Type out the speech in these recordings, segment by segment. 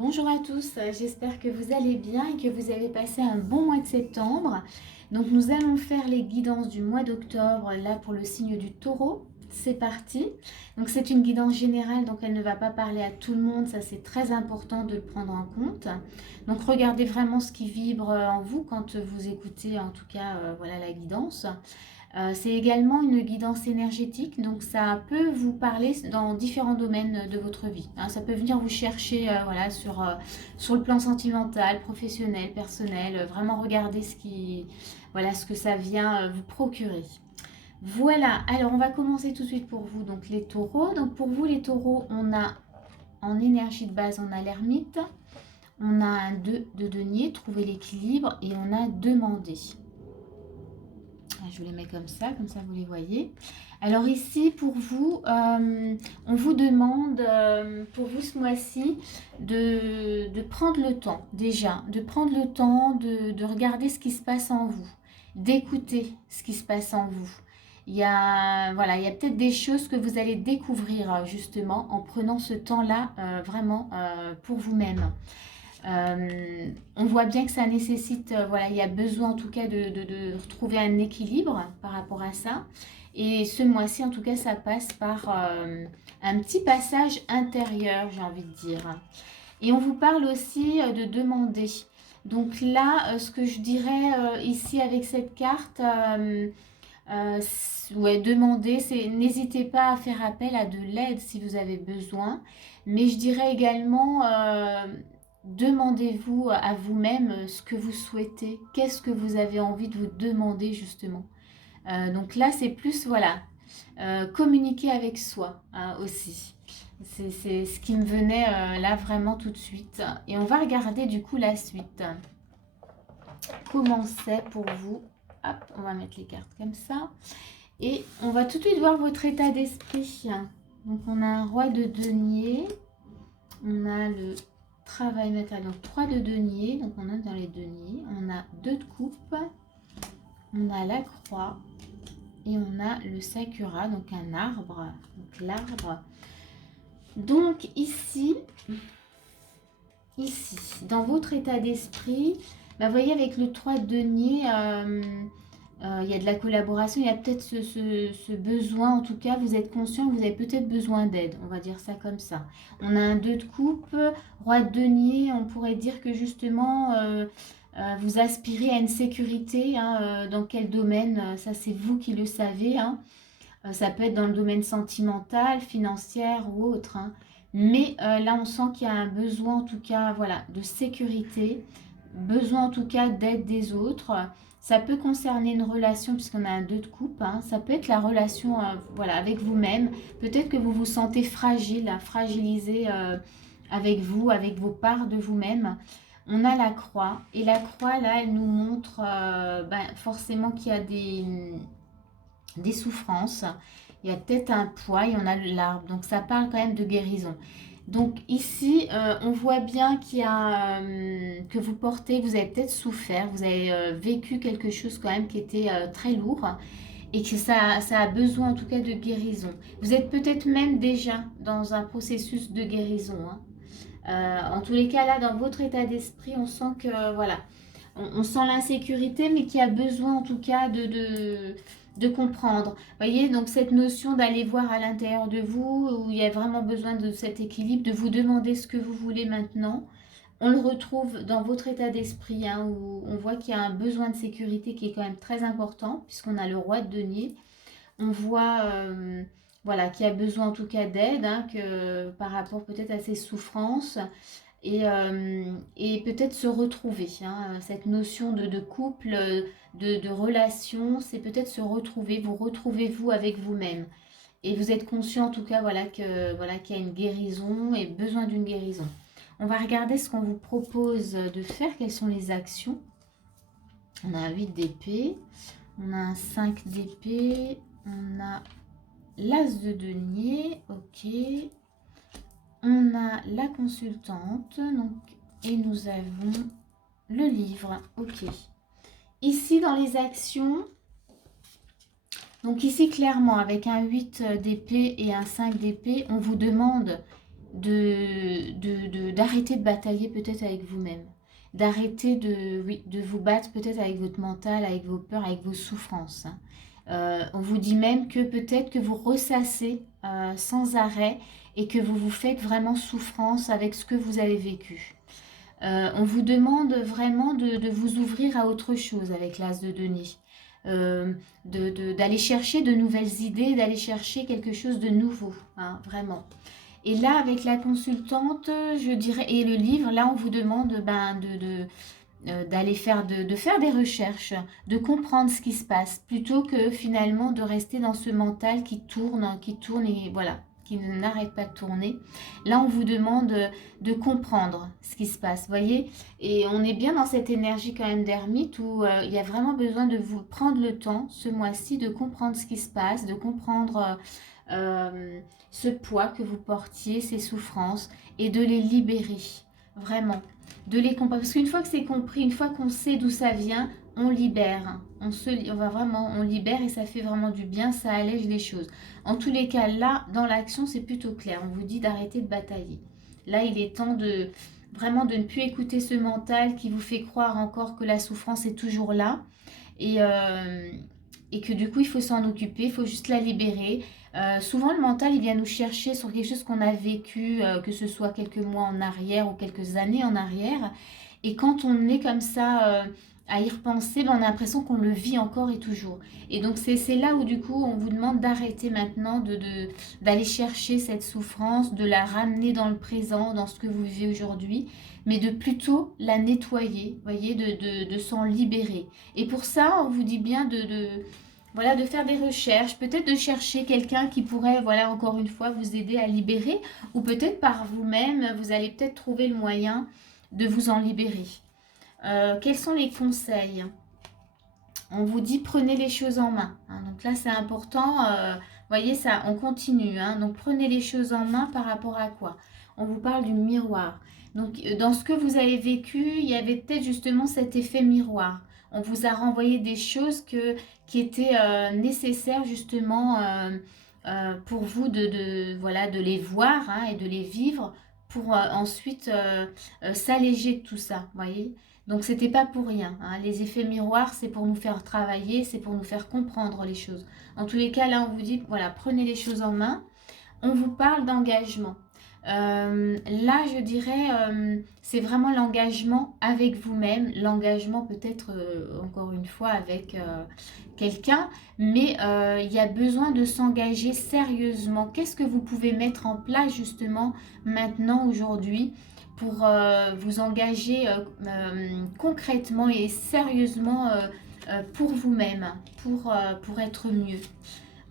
Bonjour à tous, j'espère que vous allez bien et que vous avez passé un bon mois de septembre. Donc nous allons faire les guidances du mois d'octobre, là pour le signe du taureau. C'est parti. Donc c'est une guidance générale, donc elle ne va pas parler à tout le monde, ça c'est très important de le prendre en compte. Donc regardez vraiment ce qui vibre en vous quand vous écoutez en tout cas voilà la guidance. C'est également une guidance énergétique, donc ça peut vous parler dans différents domaines de votre vie. Hein. Ça peut venir vous chercher voilà, sur le plan sentimental, professionnel, personnel, vraiment regarder voilà, ce que ça vient vous procurer. Voilà, alors on va commencer tout de suite pour vous, donc les taureaux. Donc pour vous les taureaux, on a en énergie de base, on a l'ermite, on a un 2 de denier, trouver l'équilibre, et on a demandé. Je vous les mets comme ça vous les voyez. Alors ici, pour vous, on vous demande, pour vous ce mois-ci, de prendre le temps, déjà, de prendre le temps de regarder ce qui se passe en vous, d'écouter ce qui se passe en vous. Voilà, il y a peut-être des choses que vous allez découvrir, justement, en prenant ce temps-là, vraiment, pour vous-même. On voit bien que ça nécessite, voilà, il y a besoin en tout cas de retrouver un équilibre par rapport à ça. Et ce mois-ci, en tout cas, ça passe par un petit passage intérieur, j'ai envie de dire. Et on vous parle aussi de demander. Donc là, ce que je dirais ici avec cette carte, ouais, demander, c'est n'hésitez pas à faire appel à de l'aide si vous avez besoin. Mais je dirais également demandez-vous à vous-même ce que vous souhaitez, qu'est-ce que vous avez envie de vous demander justement. Donc là, c'est plus, voilà, communiquer avec soi hein, aussi. C'est ce qui me venait là vraiment tout de suite. Et on va regarder du coup la suite. Comment c'est pour vous? Hop, on va mettre les cartes comme ça. Et on va tout de suite voir votre état d'esprit. Donc on a un roi de denier. On a le travail matériel, donc 3 de denier, donc on a dans les deniers, on a 2 de coupe, on a la croix et on a le sakura, donc un arbre, donc l'arbre. Donc ici, dans votre état d'esprit, bah, vous voyez avec le 3 de denier, il y a de la collaboration, il y a peut-être ce besoin, en tout cas, vous êtes conscient que vous avez peut-être besoin d'aide, on va dire ça comme ça. On a un 2 de coupe, roi de denier, on pourrait dire que justement, vous aspirez à une sécurité, hein, dans quel domaine, ça c'est vous qui le savez, hein. Ça peut être dans le domaine sentimental, financier ou autre, hein. Mais là, on sent qu'il y a un besoin, en tout cas, voilà, de sécurité, besoin en tout cas d'aide des autres. Ça peut concerner une relation puisqu'on a un 2 de coupe. Hein. Ça peut être la relation voilà, avec vous-même. Peut-être que vous vous sentez fragile, hein, fragilisé avec vous, avec vos parts de vous-même. On a la croix. Et la croix, là, elle nous montre forcément qu'il y a des souffrances. Il y a peut-être un poids et on a l'arbre. Donc ça parle quand même de guérison. Donc ici, on voit bien qu'il y a, que vous portez, vous avez peut-être souffert, vous avez vécu quelque chose quand même qui était très lourd et que ça a besoin en tout cas de guérison. Vous êtes peut-être même déjà dans un processus de guérison. Hein. En tous les cas, là, dans votre état d'esprit, on sent que, voilà, on sent l'insécurité, mais qu'il y a besoin en tout cas de comprendre. Vous voyez, donc cette notion d'aller voir à l'intérieur de vous, où il y a vraiment besoin de cet équilibre, de vous demander ce que vous voulez maintenant. On le retrouve dans votre état d'esprit, hein, où on voit qu'il y a un besoin de sécurité qui est quand même très important, puisqu'on a le roi de denier. On voit voilà, qu'il y a besoin en tout cas d'aide, hein, par rapport peut-être à ses souffrances et peut-être se retrouver. Hein, cette notion de couple, de relation, c'est peut-être se retrouver, vous retrouvez-vous avec vous-même. Et vous êtes conscient en tout cas voilà, qu'il y a une guérison et besoin d'une guérison. On va regarder ce qu'on vous propose de faire, quelles sont les actions. On a un 8 d'épée, on a un 5 d'épée, on a l'as de denier, ok. On a la consultante, donc, et nous avons le livre, ok. Ici, dans les actions, donc ici, clairement, avec un 8 d'épée et un 5 d'épée, on vous demande d'arrêter de batailler peut-être avec vous-même. D'arrêter oui, de vous battre peut-être avec votre mental, avec vos peurs, avec vos souffrances. Hein. On vous dit même que peut-être que vous ressassez sans arrêt et que vous vous faites vraiment souffrance avec ce que vous avez vécu. On vous demande vraiment de vous ouvrir à autre chose avec l'As de denier. D'aller chercher de nouvelles idées, d'aller chercher quelque chose de nouveau, hein, vraiment. Et là, avec la consultante, je dirais, et le livre, là, on vous demande d'aller faire, de faire des recherches, de comprendre ce qui se passe, plutôt que finalement de rester dans ce mental qui tourne et voilà, qui n'arrête pas de tourner. Là, on vous demande de comprendre ce qui se passe, voyez. Et on est bien dans cette énergie quand même d'ermite où il y a vraiment besoin de vous prendre le temps, ce mois-ci, de comprendre ce qui se passe, de comprendre ce poids que vous portiez, ces souffrances, et de les libérer, vraiment. De les comprendre. Parce qu'une fois que c'est compris, une fois qu'on sait d'où ça vient, on libère. On va vraiment, on libère et ça fait vraiment du bien, ça allège les choses. En tous les cas, là, dans l'action, c'est plutôt clair. On vous dit d'arrêter de batailler. Là, il est temps de vraiment de ne plus écouter ce mental qui vous fait croire encore que la souffrance est toujours là. Et que du coup, il faut s'en occuper, il faut juste la libérer. Souvent, le mental, il vient nous chercher sur quelque chose qu'on a vécu, que ce soit quelques mois en arrière ou quelques années en arrière. Et quand on est comme ça à y repenser, ben, on a l'impression qu'on le vit encore et toujours. Et donc, c'est là où du coup, on vous demande d'arrêter maintenant, d'aller chercher cette souffrance, de la ramener dans le présent, dans ce que vous vivez aujourd'hui, mais de plutôt la nettoyer, voyez, de s'en libérer. Et pour ça, on vous dit bien voilà, de faire des recherches, peut-être de chercher quelqu'un qui pourrait, voilà, encore une fois, vous aider à libérer, ou peut-être par vous-même, vous allez peut-être trouver le moyen de vous en libérer. Quels sont les conseils? On vous dit prenez les choses en main. Hein, donc là, c'est important. Voyez, ça, on continue. Hein, donc prenez les choses en main par rapport à quoi? On vous parle du miroir. Donc dans ce que vous avez vécu, il y avait peut-être justement cet effet miroir. On vous a renvoyé des choses qui étaient nécessaires justement pour vous voilà, de les voir hein, et de les vivre pour ensuite s'alléger de tout ça. Voyez? Donc c'était pas pour rien. Hein. Les effets miroirs, c'est pour nous faire travailler, c'est pour nous faire comprendre les choses. En tous les cas, là, on vous dit, voilà, prenez les choses en main. On vous parle d'engagement. Là, je dirais, c'est vraiment l'engagement avec vous-même, l'engagement peut-être, encore une fois, avec quelqu'un, mais il y a besoin de s'engager sérieusement. Qu'est-ce que vous pouvez mettre en place justement maintenant, aujourd'hui, pour vous engager concrètement et sérieusement pour vous-même, pour être mieux?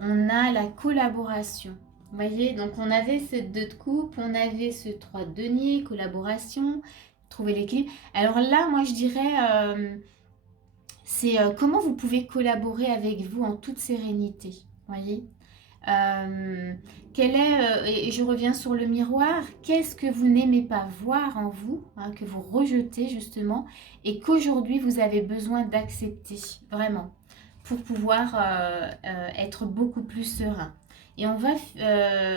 On a la collaboration. Vous voyez, donc on avait ce 2 de coupe, on avait ce 3 de denier, collaboration, trouver l'équilibre. Alors là, moi je dirais, c'est comment vous pouvez collaborer avec vous en toute sérénité. Vous voyez, et je reviens sur le miroir, qu'est-ce que vous n'aimez pas voir en vous, hein, que vous rejetez justement, et qu'aujourd'hui vous avez besoin d'accepter, vraiment, pour pouvoir être beaucoup plus serein. Et on va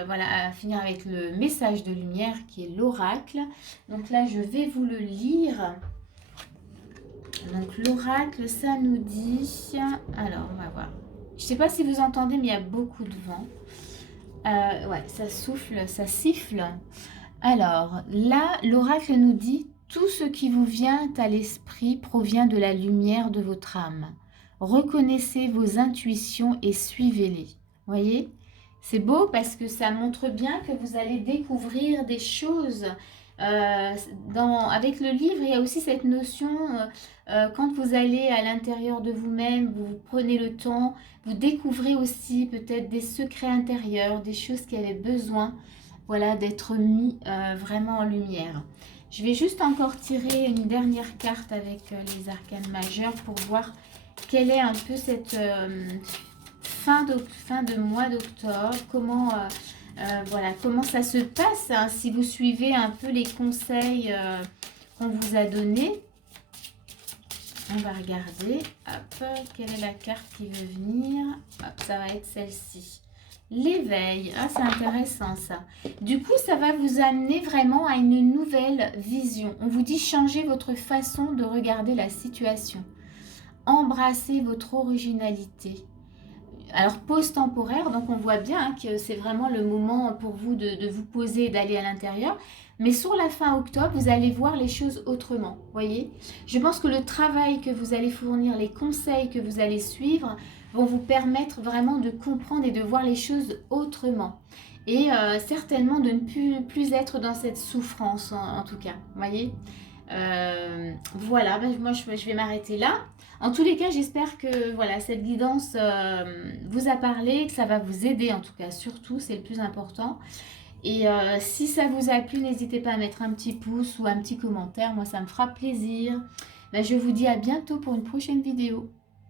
voilà, finir avec le message de lumière qui est l'oracle. Donc là, je vais vous le lire. Donc l'oracle, ça nous dit... Alors, on va voir. Je ne sais pas si vous entendez, mais il y a beaucoup de vent. Ouais, ça souffle, ça siffle. Alors, là, l'oracle nous dit « Tout ce qui vous vient à l'esprit provient de la lumière de votre âme. Reconnaissez vos intuitions et suivez-les. » Voyez ? C'est beau parce que ça montre bien que vous allez découvrir des choses. Avec le livre, il y a aussi cette notion, quand vous allez à l'intérieur de vous-même, vous prenez le temps, vous découvrez aussi peut-être des secrets intérieurs, des choses qui avaient besoin, voilà, d'être mis vraiment en lumière. Je vais juste encore tirer une dernière carte avec les arcanes majeures pour voir quelle est un peu cette... fin de mois d'octobre, voilà, comment ça se passe hein, si vous suivez un peu les conseils qu'on vous a donnés. On va regarder, hop, quelle est la carte qui veut venir. Hop, ça va être celle-ci. L'éveil, ah, c'est intéressant ça. Du coup, ça va vous amener vraiment à une nouvelle vision. On vous dit changer votre façon de regarder la situation. Embrassez votre originalité. Alors, pause temporaire, donc on voit bien hein, que c'est vraiment le moment pour vous de vous poser et d'aller à l'intérieur. Mais sur la fin octobre, vous allez voir les choses autrement, voyez. Je pense que le travail que vous allez fournir, les conseils que vous allez suivre vont vous permettre vraiment de comprendre et de voir les choses autrement. Et certainement de ne plus être dans cette souffrance en tout cas, voyez. Voilà, ben, moi je vais m'arrêter là. En tous les cas, j'espère que voilà, cette guidance vous a parlé, que ça va vous aider en tout cas, surtout, c'est le plus important. Et si ça vous a plu, n'hésitez pas à mettre un petit pouce ou un petit commentaire, moi ça me fera plaisir. Ben, je vous dis à bientôt pour une prochaine vidéo.